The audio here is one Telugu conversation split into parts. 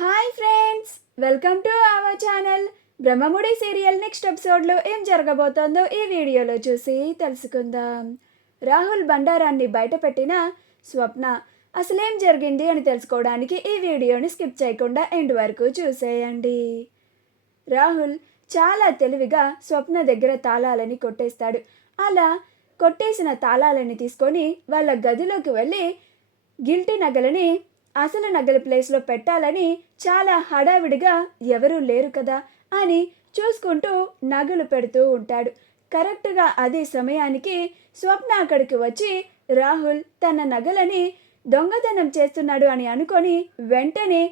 Hi friends, welcome to our channel. Brahmamudi serial next ఎపిసోడ్లో ఏం జరగబోతోందో ఈ వీడియోలో చూసి తెలుసుకుందాం. రాహుల్ బండారాన్ని బయటపెట్టిన స్వప్న అసలేం జరిగింది అని తెలుసుకోవడానికి ఈ వీడియోని స్కిప్ చేయకుండా ఎండ్ వరకు చూసేయండి. రాహుల్ చాలా తెలివిగా స్వప్న దగ్గర తాళాలని కొట్టేస్తాడు. అలా కొట్టేసిన తాళాలని తీసుకొని వాళ్ళ గదిలోకి వెళ్ళి గిల్టీ నగలని అసలు నగల ప్లేస్లో పెట్టాలని చాలా హడావిడిగా ఎవరూ లేరు కదా అని చూసుకుంటూ నగలు పెడుతూ ఉంటాడు. కరెక్ట్గా అదే సమయానికి స్వప్న అక్కడికి వచ్చి రాహుల్ తన నగలని దొంగతనం చేస్తున్నాడు అని అనుకొని వెంటనే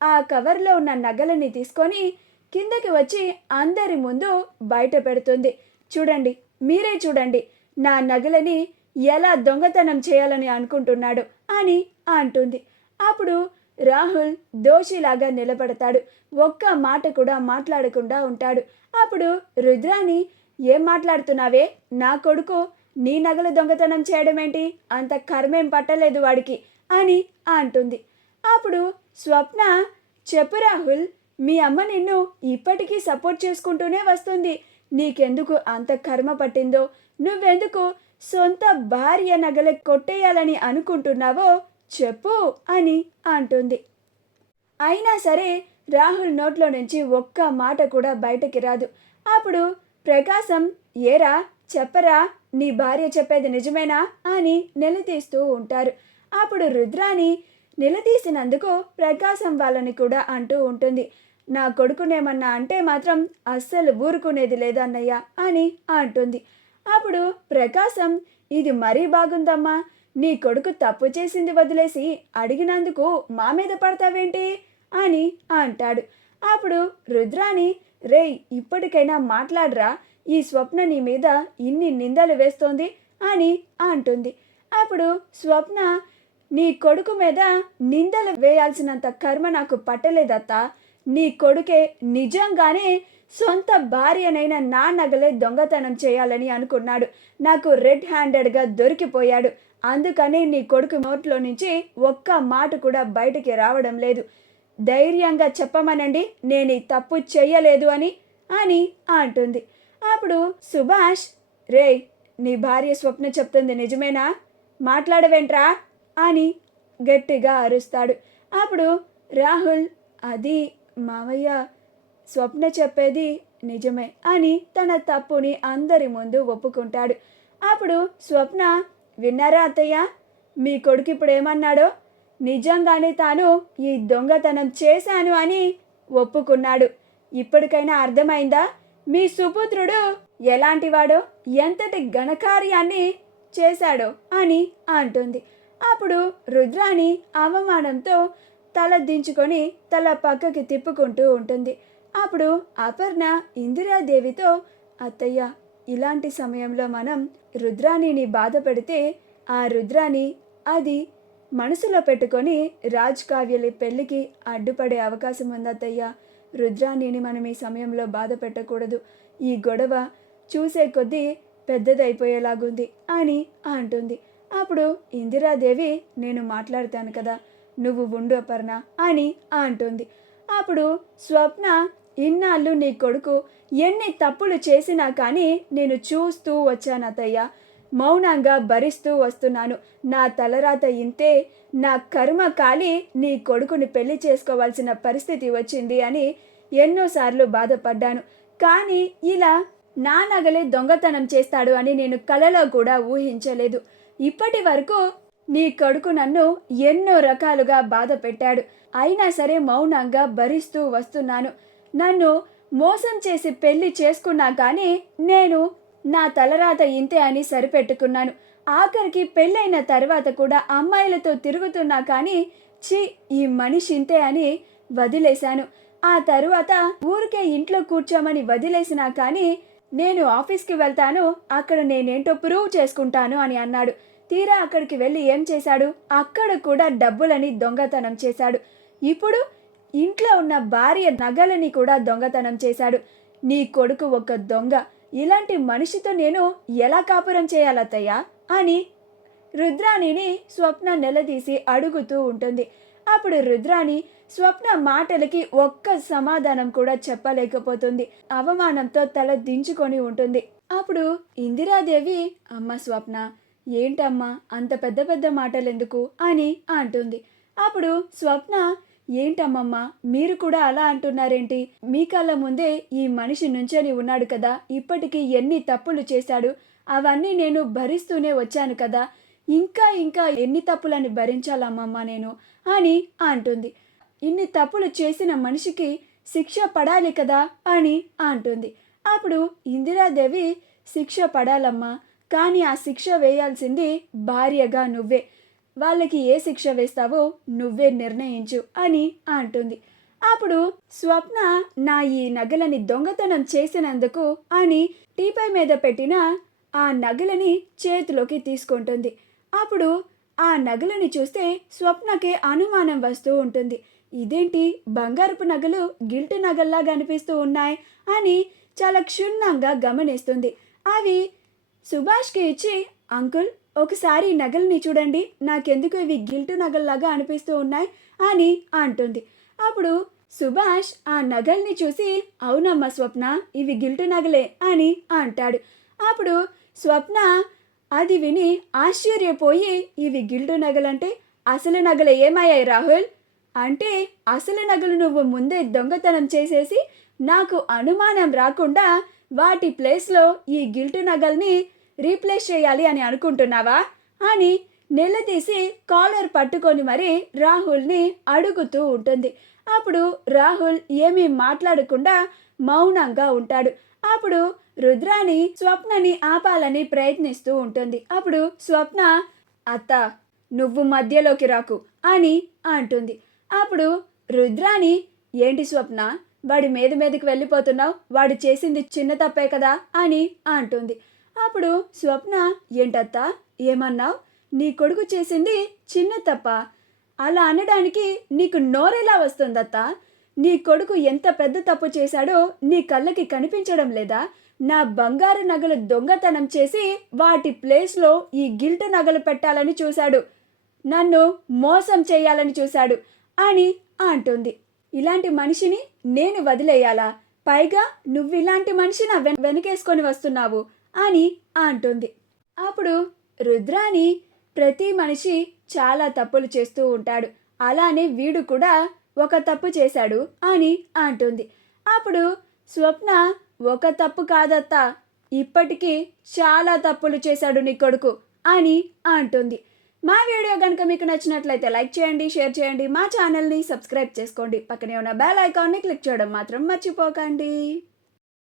ఆ కవర్లో ఉన్న నగలని తీసుకొని కిందకి వచ్చి అందరి ముందు బయట పెడుతుంది. చూడండి, మీరే చూడండి, నా నగలని ఎలా దొంగతనం చేయాలని అనుకుంటున్నాడు అని అంటుంది. అప్పుడు రాహుల్ దోషిలాగా నిలబడతాడు. ఒక్క మాట కూడా మాట్లాడకుండా ఉంటాడు. అప్పుడు రుద్రాని, ఏం మాట్లాడుతున్నావే, నా కొడుకు నీ నగలు దొంగతనం చేయడం ఏంటి, అంత కర్మేం పట్టలేదు వాడికి అని అంటుంది. అప్పుడు స్వప్న, చెప్పు రాహుల్, మీ అమ్మ నిన్ను ఇప్పటికీ సపోర్ట్ చేసుకుంటూనే వస్తుంది. నీకెందుకు అంత కర్మ పట్టిందో, నువ్వెందుకు సొంత భార్య నగలు కొట్టేయాలని అనుకుంటున్నావో చెప్పు అని అంటుంది. అయినా సరే రాహుల్ నోట్లో నుంచి ఒక్క మాట కూడా బయటకి రాదు. అప్పుడు ప్రకాశం, ఏరా చెప్పరా, నీ భార్య చెప్పేది నిజమేనా అని నిలదీస్తూ ఉంటారు. అప్పుడు రుద్రాని నిలదీసినందుకు ప్రకాశం వాళ్ళని కూడా అంటూ ఉంటుంది. నా కొడుకునేమన్నా అంటే మాత్రం అస్సలు ఊరుకునేది లేదన్నయ్య అని అంటుంది. అప్పుడు ప్రకాశం, ఇది మరీ బాగుందమ్మా, నీ కొడుకు తప్పు చేసింది వదిలేసి అడిగినందుకు మా మీద పడతావేంటి అని అంటాడు. అప్పుడు రుద్రాని, రేయ్ ఇప్పటికైనా మాట్లాడరా, ఈ స్వప్న నీ మీద ఇన్ని నిందలు వేస్తోంది అని అంటుంది. అప్పుడు స్వప్న, నీ కొడుకు మీద నిందలు వేయాల్సినంత కర్మ నాకు పట్టలేదత్తా, నీ కొడుకే నిజంగానే సొంత భార్యనైన నా నగలే దొంగతనం చేయాలని అనుకున్నాడు. నాకు రెడ్ హ్యాండెడ్గా దొరికిపోయాడు. అందుకని నీ కొడుకు నోట్లో నుంచి ఒక్క మాట కూడా బయటికి రావడం లేదు. ధైర్యంగా చెప్పమనండి, నేను ఈ తప్పు చెయ్యలేదు అని అని అంటుంది. అప్పుడు సుభాష్, రేయ్ నీ భార్య స్వప్న చెప్తుంది నిజమేనా, మాట్లాడవేంట్రా అని గట్టిగా అరుస్తాడు. అప్పుడు రాహుల్, అది మావయ్య, స్వప్న చెప్పేది నిజమే అని తన తప్పుని అందరి ముందు ఒప్పుకుంటాడు. అప్పుడు స్వప్న, విన్నారా అత్తయ్య, మీ కొడుకు ఇప్పుడు ఏమన్నాడో, నిజంగానే తాను ఈ దొంగతనం చేశాను అని ఒప్పుకున్నాడు. ఇప్పటికైనా అర్థమైందా మీ సుపుత్రుడు ఎలాంటివాడో, ఎంతటి ఘనకార్యాన్ని చేశాడో అని అంటుంది. అప్పుడు రుద్రాని అవమానంతో తల దించుకొని తల పక్కకి తిప్పుకుంటూ ఉంటుంది. అప్పుడు అపర్ణ ఇందిరాదేవితో, అత్తయ్య, ఇలాంటి సమయంలో మనం రుద్రాణిని బాధ పెడితే ఆ రుద్రాణి అది మనసులో పెట్టుకొని రాజ్ కావ్యలి పెళ్ళికి అడ్డుపడే అవకాశం ఉంది అత్తయ్య. రుద్రాణిని మనం ఈ సమయంలో బాధ పెట్టకూడదు. ఈ గొడవ చూసే కొద్దీ పెద్దదైపోయేలాగుంది అని అంటుంది. అప్పుడు ఇందిరాదేవి, నేను మాట్లాడతాను కదా, నువ్వు ఉండు అపర్ణ అని అంటుంది. అప్పుడు స్వప్న, ఇన్నాళ్ళు నీ కొడుకు ఎన్ని తప్పులు చేసినా కానీ నేను చూస్తూ వచ్చాను అత్తయ్య, మౌనంగా భరిస్తూ వస్తున్నాను. నా తలరాత ఇంతే, నా కర్మ కాలి నీ కొడుకుని పెళ్లి చేసుకోవాల్సిన పరిస్థితి వచ్చింది అని ఎన్నోసార్లు బాధపడ్డాను. కానీ ఇలా నా నగలే దొంగతనం చేస్తాడు అని నేను కలలో కూడా ఊహించలేదు. ఇప్పటి వరకు నీ కొడుకు నన్ను ఎన్నో రకాలుగా బాధ పెట్టాడు. అయినా సరే మౌనంగా భరిస్తూ వస్తున్నాను. నన్ను మోసం చేసి పెళ్లి చేసుకున్నా కానీ నేను నా తలరాత ఇంతే అని సరిపెట్టుకున్నాను. ఆఖరికి పెళ్ళైన తర్వాత కూడా అమ్మాయిలతో తిరుగుతున్నా కానీ ఛీ, ఈ మనిషి ఇంతే అని వదిలేశాను. ఆ తరువాత ఊరికే ఇంట్లో కూర్చోమని వదిలేసినా కానీ నేను ఆఫీస్కి వెళ్తాను, అక్కడ నేనేంటో ప్రూవ్ చేసుకుంటాను అని అన్నాడు. తీరా అక్కడికి వెళ్ళి ఏం చేశాడు, అక్కడ కూడా డబ్బులని దొంగతనం చేశాడు. ఇప్పుడు ఇంట్లో ఉన్న భార్య నగలని కూడా దొంగతనం చేశాడు. నీ కొడుకు ఒక దొంగ, ఇలాంటి మనిషితో నేను ఎలా కాపురం చేయాలత్తయ్యా అని రుద్రాణిని స్వప్న నిలదీసి అడుగుతూ ఉంటుంది. అప్పుడు రుద్రాణి స్వప్న మాటలకి ఒక్క సమాధానం కూడా చెప్పలేకపోతుంది. అవమానంతో తల దించుకొని ఉంటుంది. అప్పుడు ఇందిరాదేవి, అమ్మ స్వప్న, ఏంటమ్మా అంత పెద్ద పెద్ద మాటలెందుకు అని అంటుంది. అప్పుడు స్వప్న, ఏంటమ్మమ్మా మీరు కూడా అలా అంటున్నారేంటి? మీ కళ్ళ ముందే ఈ మనిషి నుంచొని ఉన్నాడు కదా, ఇప్పటికీ ఎన్ని తప్పులు చేశాడు, అవన్నీ నేను భరిస్తూనే వచ్చాను కదా, ఇంకా ఇంకా ఎన్ని తప్పులని భరించాలమ్మమ్మ నేను అని అంటుంది. ఇన్ని తప్పులు చేసిన మనిషికి శిక్ష పడాలి కదా అని అంటుంది. అప్పుడు ఇందిరాదేవి, శిక్ష పడాలమ్మా, కానీ ఆ శిక్ష వేయాల్సింది భార్యగా నువ్వే. వాళ్ళకి ఏ శిక్ష వేస్తావో నువ్వే నిర్ణయించు అని అంటుంది. అప్పుడు స్వప్న నా ఈ నగలని దొంగతనం చేసినందుకు అని టీపై మీద పెట్టిన ఆ నగలని చేతిలోకి తీసుకుంటుంది. అప్పుడు ఆ నగలని చూస్తే స్వప్నకి అనుమానం వస్తూ ఉంటుంది. ఇదేంటి బంగారపు నగలు గిల్టు నగల్లాగా అనిపిస్తూ ఉన్నాయి అని చాలా క్షుణ్ణంగా గమనిస్తుంది. అవి సుభాష్కి ఇచ్చి, అంకుల్ ఒకసారి ఈ నగల్ని చూడండి, నాకెందుకు ఇవి గిల్టు నగల్లాగా అనిపిస్తూ ఉన్నాయి అని అంటుంది. అప్పుడు సుభాష్ ఆ నగల్ని చూసి, అవునమ్మా స్వప్న, ఇవి గిల్టు నగలే అని అంటాడు. అప్పుడు స్వప్న అది విని ఆశ్చర్యపోయి, ఇవి గిల్టు నగలంటే అసలు నగలు ఏమయ్యాయి రాహుల్? అంటే అసలు నగలు నువ్వు ముందే దొంగతనం చేసేసి నాకు అనుమానం రాకుండా వాటి ప్లేస్లో ఈ గిల్టు నగల్ని రీప్లేస్ చేయాలి అని అనుకుంటున్నావా అని నిలదీసి కాలర్ పట్టుకొని మరి రాహుల్ని అడుగుతూ ఉంటుంది. అప్పుడు రాహుల్ ఏమీ మాట్లాడకుండా మౌనంగా ఉంటాడు. అప్పుడు రుద్రాణి స్వప్నని ఆపాలని ప్రయత్నిస్తూ ఉంటుంది. అప్పుడు స్వప్న, అత్త నువ్వు మధ్యలోకి రాకు అని అంటుంది. అప్పుడు రుద్రాణి, ఏంటి స్వప్న, వాడి మీదకి వెళ్ళిపోతున్నావు, వాడు చేసింది చిన్న తప్పే కదా అని అంటుంది. అప్పుడు స్వప్న, ఏంటత్తా ఏమన్నావు? నీ కొడుకు చేసింది చిన్న తప్ప? అలా అనడానికి నీకు నోరెలా వస్తుందత్తా? నీ కొడుకు ఎంత పెద్ద తప్పు చేశాడో నీ కళ్ళకి కనిపించడం లేదా? నా బంగారు నగలు దొంగతనం చేసి వాటి ప్లేస్లో ఈ గిల్టు నగలు పెట్టాలని చూశాడు, నన్ను మోసం చేయాలని చూశాడు అని అంటుంది. ఇలాంటి మనిషిని నేను వదిలేయాలా? పైగా నువ్వు ఇలాంటి మనిషిని వెనకేసుకొని వస్తున్నావు అని అంటుంది. అప్పుడు రుద్రాణి, ప్రతి మనిషి చాలా తప్పులు చేస్తూ ఉంటాడు, అలానే వీడు కూడా ఒక తప్పు చేశాడు అని అంటుంది. అప్పుడు స్వప్న, ఒక తప్పు కాదత్తా, ఇప్పటికీ చాలా తప్పులు చేశాడు నీ కొడుకు అని అంటుంది. మా వీడియో కనుక మీకు నచ్చినట్లయితే లైక్ చేయండి, షేర్ చేయండి, మా ఛానల్ని సబ్స్క్రైబ్ చేసుకోండి, పక్కనే ఉన్న బెల్ ఐకాన్ని క్లిక్ చేయడం మాత్రం మర్చిపోకండి.